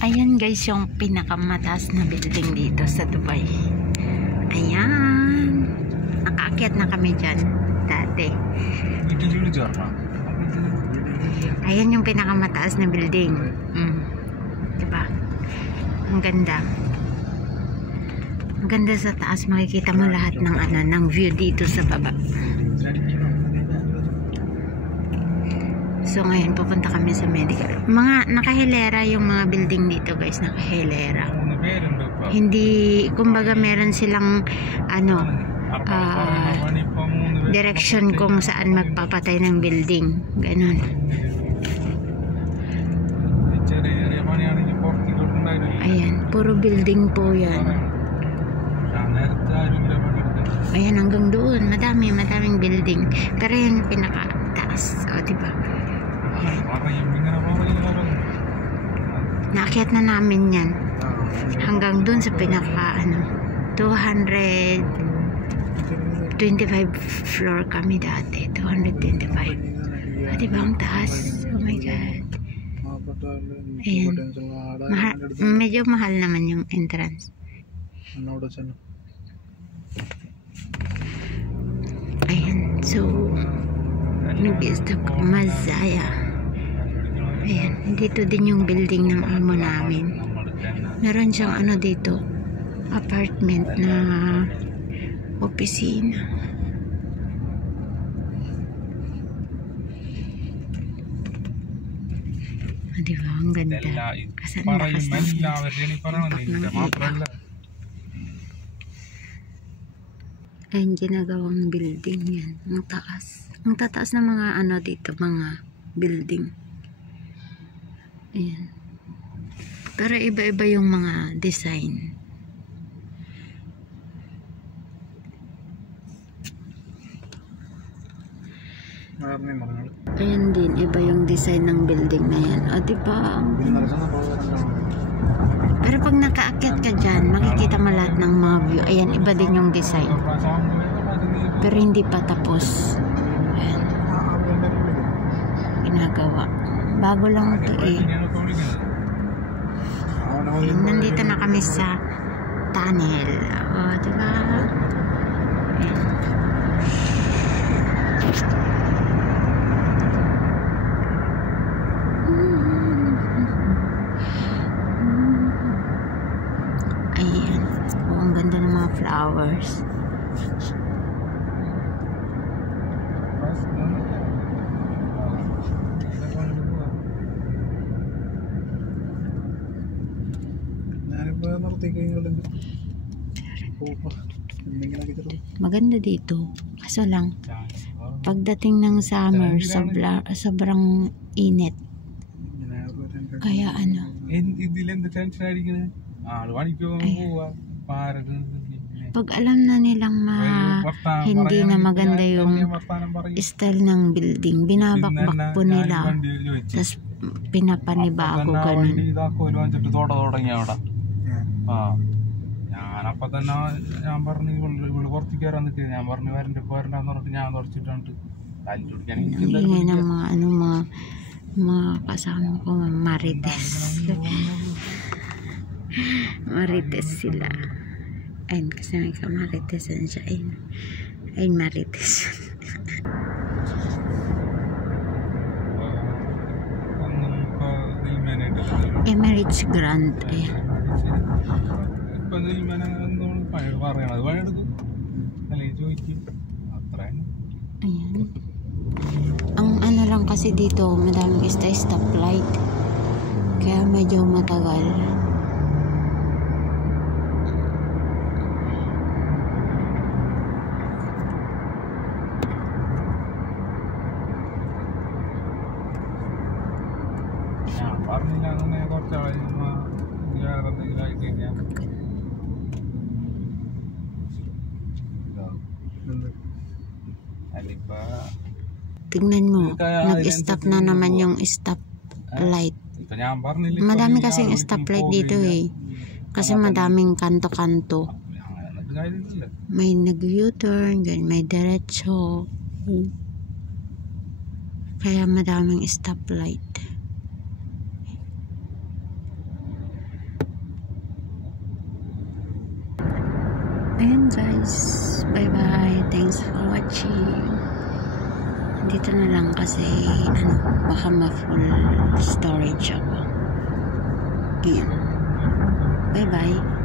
Ayan guys, yung pinakamataas na building dito sa Dubai. Ayan. Nakaakyat na kami dyan dati. Ayan yung pinakamataas na building. Diba? Ang ganda. Ang ganda sa taas. Makikita mo lahat ng ng view dito sa baba. So ngayon pupunta kami sa medical. Mga nakahilera yung mga building dito guys, nakahilera. Hindi, kumbaga meron silang direction kung saan magpapatay ng building. Ganon. Ayan, puro building po yan. Ayan, hanggang doon. Madaming building. Pero yan yung pinakataas. O, diba? Naakyat na namin yan hanggang dun sa pinaka 225 floor kami dati. 225. Diba ang taas? Oh my god. Ayan. Medyo mahal naman yung entrance. Ayan, so nag-stop ko Mazaya. Ayan, dito din yung building ng amo namin. Meron siyang dito, apartment na opisina. Diba, ang ganda. Kasan-lakas ayan, ginagawang building yan. Ang taas. Ang tataas ng mga dito, mga building. Ayan. Pero iba-iba yung mga design. Ayan din, iba yung design ng building na yan. O diba? Pero pag nakaakyat ka dyan, makikita mo lahat ng mga view. Ayan, iba din yung design. Pero hindi pa tapos. Ayan. Ginagawa. Bago lang ito eh. Ayan, nandito na kami sa tunnel. O, diba? Ayan. Ayan. O, ang ganda ng mga flowers. Maganda dito. Kaso lang, pagdating ng summer, sobrang init. Kaya pag alam na nilang hindi na maganda yung style ng building, binabakbak po nila, tapos pinapanibago ganun. ഞാനപ്പോ തന്നെ ഞാൻ പറഞ്ഞു ഇവള് പുറത്തേക്ക് കയറാൻ നിൽക്കുക. ഞാൻ പറഞ്ഞു വരണ്ടെന്ന് പറഞ്ഞിട്ട് ഞാൻ തുടച്ചിട്ടുണ്ട്. Ingay ng mga kasama ko, marites. Marites sila. Ayun, kasi may kamaritesan siya. Ayun, marites. Emirates Grand. Ayan. Ang lang kasi dito, madaming stoplight. Kaya medyo matagal. Tingnan mo, nag-stop na naman yung stop light. Madami kasing stoplight dito eh. Kasi madaming kanto-kanto. May nag-U-turn, may diretso. Kaya madaming stoplight. Ayan guys, bye bye, thanks for watching. Dito na lang kasi baka ma-full storage ako. Ayan, bye bye.